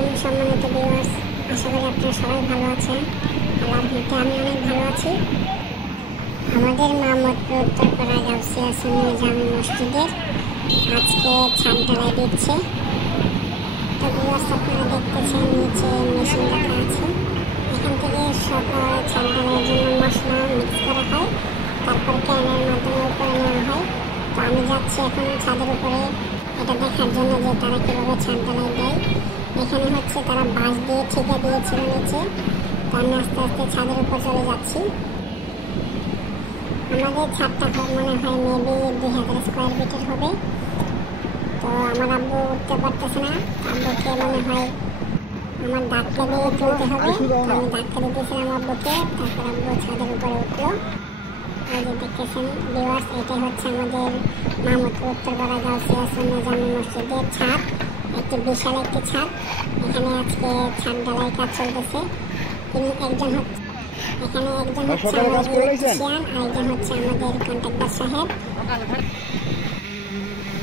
আলাইকুম সম্মানিত ভিউয়ার্স, আশা করি আপনারা সবাই ভালো আছেন। আল্লাহর রহমতে আমি অনেক ভালো আছি। আমাদের মোহাম্মদপুর উত্তরপাড়া গাউসিয়া সুন্নিয়া জামে মসজিদের আজকে ছাদ ঢালাই দিচ্ছে। তো ভিউয়ার্স, আপনারা দেখতেছেন নিচে মেশিন রাখা আছে। এখান থেকে সব ছাদ ঢালাইয়ের জন্য মশলা মিক্স করা হয়, তারপর ক্যানের মাধ্যমে উপরে নেওয়া হয়। তো আমি যাচ্ছি এখন ছাদের উপরে এটা দেখার জন্য যে তারা কীভাবে ছাদ ঢালাই দেয়। এখানে হচ্ছে তারা বাঁশ দিয়ে ঠিকা দিয়েছিল নিচে, তো আমি আস্তে আস্তে ছাদের উপর চলে যাচ্ছি। আমাদের ছাদটা মনে হয় মেবি 2000 স্কোয়ার ফিটের হবে। তো আমার আব্বু উঠতে পারতেছে না, আব্বুকে মনে হয় আমার ধাক্কা দিয়ে তুলতে হবে। আমি ধাক্কা দিতেছিলাম আব্বুকে, তারপর আব্বু ছাদের উপরে উঠলো। এই যে দেখতেছেন ভিউয়ার্স, এটাই হচ্ছে আমাদের মোহাম্মদপুর উত্তরপাড়া গাউসিয়া সুন্নিয়া জামে মসজিদের ছাদ। একটি বিশাল একটি ছাদ। এখানে আজকে ছাদ ঢালাই কাজ চলতেছে। একজন হচ্ছে আমাদের ইলেকট্রিশিয়ান, আর একজন হচ্ছে আমাদের কন্ট্রাক্টর সাহেব।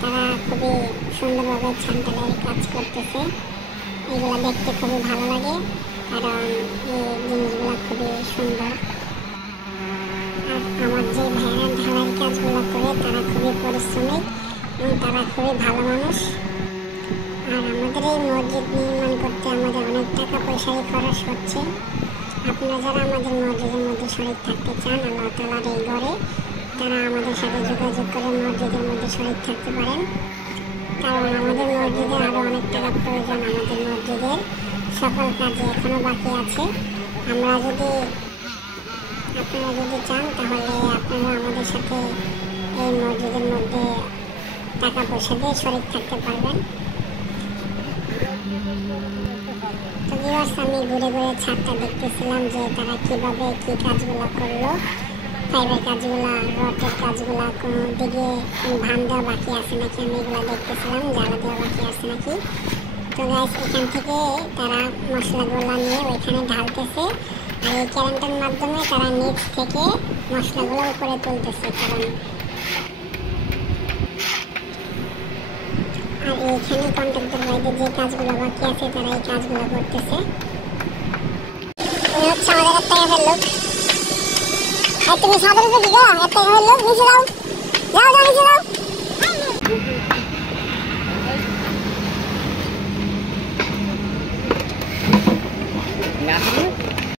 তারা খুবই সুন্দরভাবে ছাদ ঢালাই কাজ করতেছে। এগুলো দেখতে খুবই ভালো লাগে, কারণ এই জিনিসগুলো খুবই সুন্দর। আর আমার যে ভাইয়েরা ঢালাই কাজগুলো করে তারা খুবই পরিশ্রমিক এবং তারা খুবই ভালো মানুষ। আর আমাদের এই মসজিদ নির্মাণ করতে আমাদের অনেক টাকা পয়সারই খরচ হচ্ছে। আপনারা যারা আমাদের মসজিদের মধ্যে শরীক থাকতে চান আল্লাহ তাআলার এই ঘরে, তারা আমাদের সাথে যোগাযোগ করে মসজিদের মধ্যে শরীক থাকতে পারেন। কারণ আমাদের মসজিদের আরও অনেক টাকা প্রয়োজন। আমাদের মসজিদের সকল কাজে এখনও বাকি আছে। আপনারা যদি চান তাহলে আপনারা আমাদের সাথে এই মসজিদের মধ্যে টাকা পয়সা দিয়ে শরীক থাকতে পারবেন। তো ভিউয়ার্স, আমি ঘুরে ঘুরে ছাদটা দেখতেছিলাম যে তারা কিভাবে কি কাজগুলো করলো। ফাইবার কাজগুলা, রডের কাজগুলা, কোনো দিকে ভান দেওয়া বাকি আছে নাকি আমি এগুলো দেখতেছিলাম, জ্বালা দেওয়া বাকি আছে নাকি। তো গাইস, এখান থেকে তারা মশলাগুলো নিয়ে ওইখানে ঢালতেছে, আর এই ক্যারেন্টের মাধ্যমে তারা নিচ থেকে মশলাগুলো উপরে তুলতেছে। কারণ আর এইখানে কন্ট্রাক্টর ভাইদের যে কাজগুলো বাকি আছে তারা এই কাজগুলো করতেছে। হচ্ছে আমাদের একটা এফের লোক। তুমি সাদরে তো দিগা একটা এফের লোক নিচে যাও, যাও নিচে যাও।